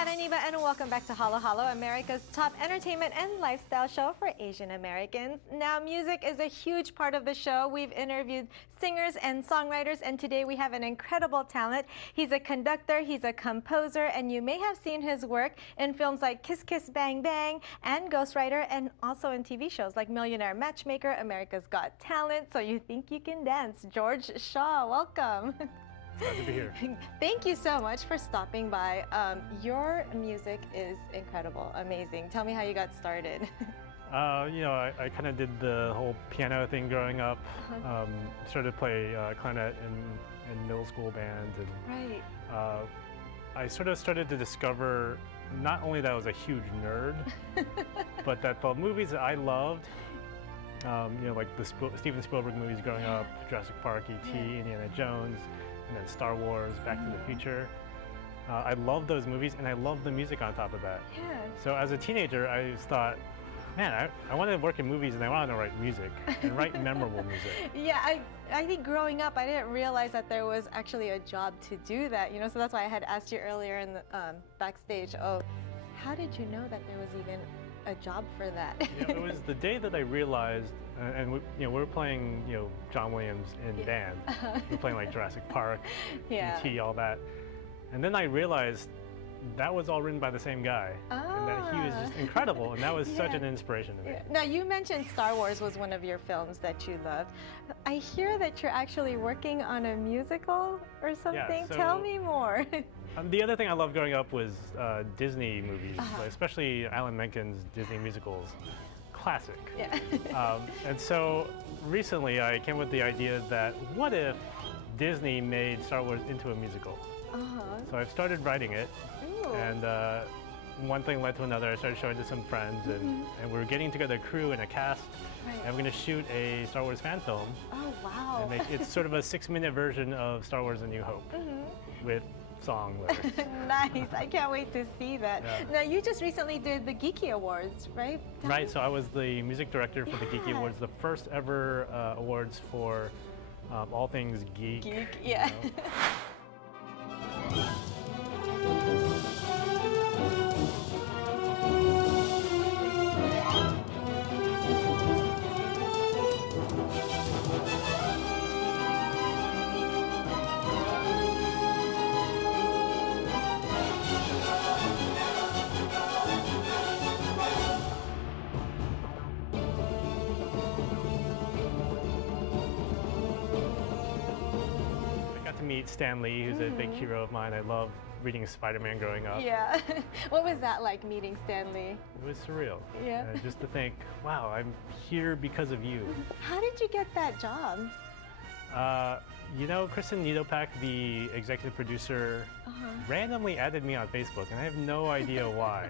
Kananiba, and welcome back to Halo Halo, America's top entertainment and lifestyle show for Asian Americans. Now, music is a huge part of the show. We've interviewed singers and songwriters, and today we have an incredible talent. He's a conductor, he's a composer, and you may have seen his work in films like Kiss Kiss Bang Bang and Ghostwriter, and also in TV shows like Millionaire Matchmaker, America's Got Talent, So You Think You Can Dance. George Shaw, welcome. Glad to be here. Thank you so much for stopping by. Your music is incredible, amazing. Tell me how you got started. I kind of did the whole piano thing growing up. Started to play clarinet in middle school bands, and Right. I sort of started to discover not only that I was a huge nerd, but that the movies that I loved, like the Steven Spielberg movies growing up, Jurassic Park, E.T., Indiana Jones, and then Star Wars, Back to the Future. I love those movies, and I love the music on top of that. Yeah. So as a teenager, I just thought, man, I want to work in movies, and I want to write music, and write memorable music. Yeah, I think growing up, I didn't realize that there was actually a job to do that, so that's why I had asked you earlier in the backstage, how did you know that there was even a job for that? It was the day that I realized, and we were playing, John Williams in band. We were playing like Jurassic Park, E.T., all that. And then I realized that was all written by the same guy, and that he was just incredible, and that was such an inspiration to me. Now, you mentioned Star Wars was one of your films that you loved. I hear that you're actually working on a musical or something. So, tell me more. The other thing I loved growing up was Disney movies, especially Alan Menken's Disney musicals. Classic. Yeah. And so recently I came with the idea that what if Disney made Star Wars into a musical? So I've started writing it. Ooh. And one thing led to another. I started showing it to some friends, and we're getting together a crew and a cast, and we're going to shoot a Star Wars fan film. Oh, wow. And it's sort of a 6-minute version of Star Wars A New Hope with song lyrics. Nice. I can't wait to see that. Yeah. Now, you just recently did the Geeky Awards, right? Right, so I was the music director for the Geeky Awards, the first ever awards for all things geek. Yeah. Meet Stan Lee, who's a big hero of mine. I love reading Spider-Man growing up. Yeah. What was that like, meeting Stan Lee? It was surreal. Yeah. Just to think, wow, I'm here because of you. How did you get that job? Kristen Nidopak, the executive producer, randomly added me on Facebook, and I have no idea why.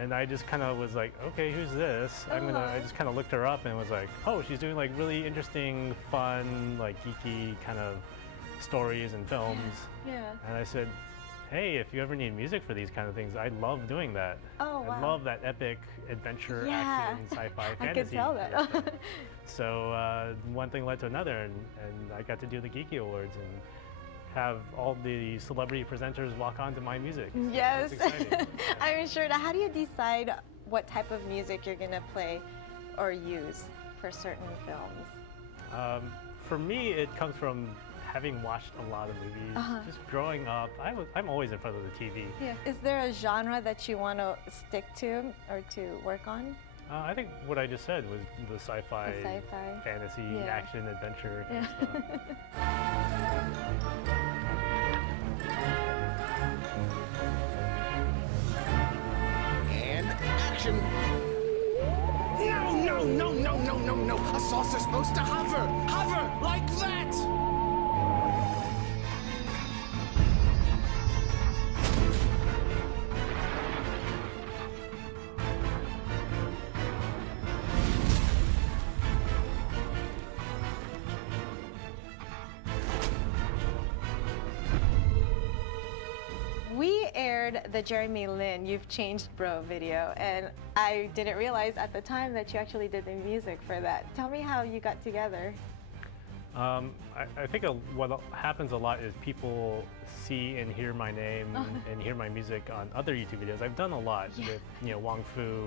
And I just kind of was like, okay, who's this? I just kind of looked her up and was like, oh, she's doing like really interesting, fun, like geeky kind of stories and films. Yeah. And I said, hey, if you ever need music for these kind of things, I love doing that. Oh, wow. I love that epic adventure, action, sci-fi, fantasy. I could tell that. So one thing led to another, and I got to do the Geeky Awards and have all the celebrity presenters walk onto my music. Yes. It's exciting. I'm sure. Now, how do you decide what type of music you're going to play or use for certain films? For me, it comes from having watched a lot of movies. Just growing up, I'm always in front of the TV. Yeah. Is there a genre that you want to stick to or to work on? I think what I just said was the sci-fi, fantasy, action, adventure kind of stuff. And action! No! A saucer's supposed to hover! Hover! Like that! We aired the Jeremy Lin You've Changed Bro video, and I didn't realize at the time that you actually did the music for that. Tell me how you got together. I think what happens a lot is people see and hear my name and hear my music on other YouTube videos. I've done a lot with Wong Fu,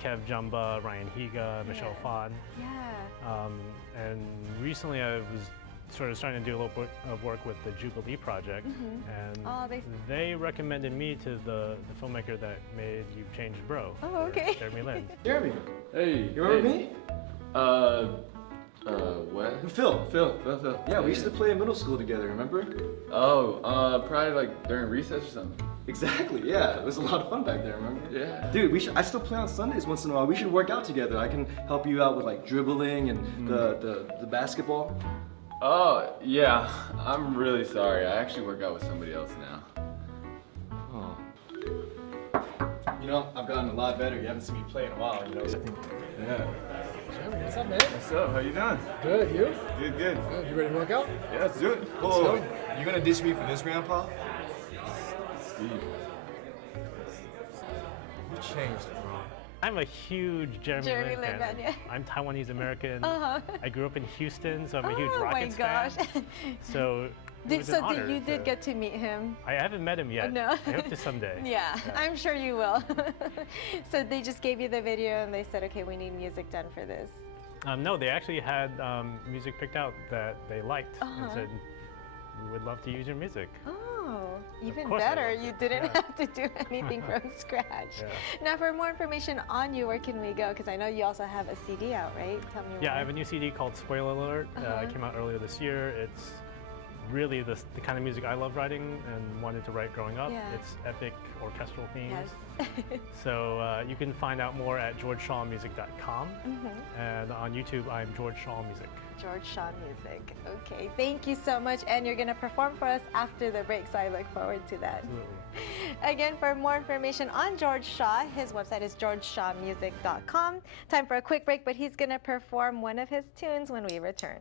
Kev Jumba, Ryan Higa, Michelle Phan. Yeah. And recently I was sort of starting to do a little bit of work with the Jubilee Project, and they recommended me to the filmmaker that made You've Changed Bro. Oh, okay. Jeremy Lin. Jeremy, Hey. you remember me? What? Phil. Yeah, we used to play in middle school together, remember? Oh, probably like during recess or something. Exactly, yeah. It was a lot of fun back there, remember? Yeah. Dude, I still play on Sundays once in a while. We should work out together. I can help you out with like dribbling and the basketball. Oh, yeah. I'm really sorry. I actually work out with somebody else now. Oh. You know, I've gotten a lot better. You haven't seen me play in a while, you know? Yeah. Jeremy, what's up, man? What's up? How you doing? Good, you? Good. Good. You ready to work out? Yeah, let's do it. Oh, you gonna ditch me for this, Grandpa? Steve. You changed, bro. I'm a huge Jeremy Lin fan. Yeah. I'm Taiwanese American. I grew up in Houston, so I'm a huge Oh my Rockets gosh. fan. So it was an honor you did to- get to meet him? I haven't met him yet. No. I hope to someday. Yeah, I'm sure you will. So they just gave you the video and they said, okay, we need music done for this. No, they actually had music picked out that they liked and said, we would love to use your music. Oh, even course I better. loved You it. didn't Yeah. have to do anything from scratch. Yeah. Now, for more information on you, where can we go? Because I know you also have a CD out, right? Tell me Yeah, more. I have a new CD called Spoiler Alert. It came out earlier this year. It's really the kind of music I love writing and wanted to write growing up. Yeah. It's epic orchestral themes. Yes. So you can find out more at georgeshawmusic.com. And on YouTube, I'm George Shaw Music. George Shaw Music. Okay, thank you so much. And you're going to perform for us after the break, so I look forward to that. Absolutely. Again, for more information on George Shaw, his website is georgeshawmusic.com. Time for a quick break, but he's going to perform one of his tunes when we return.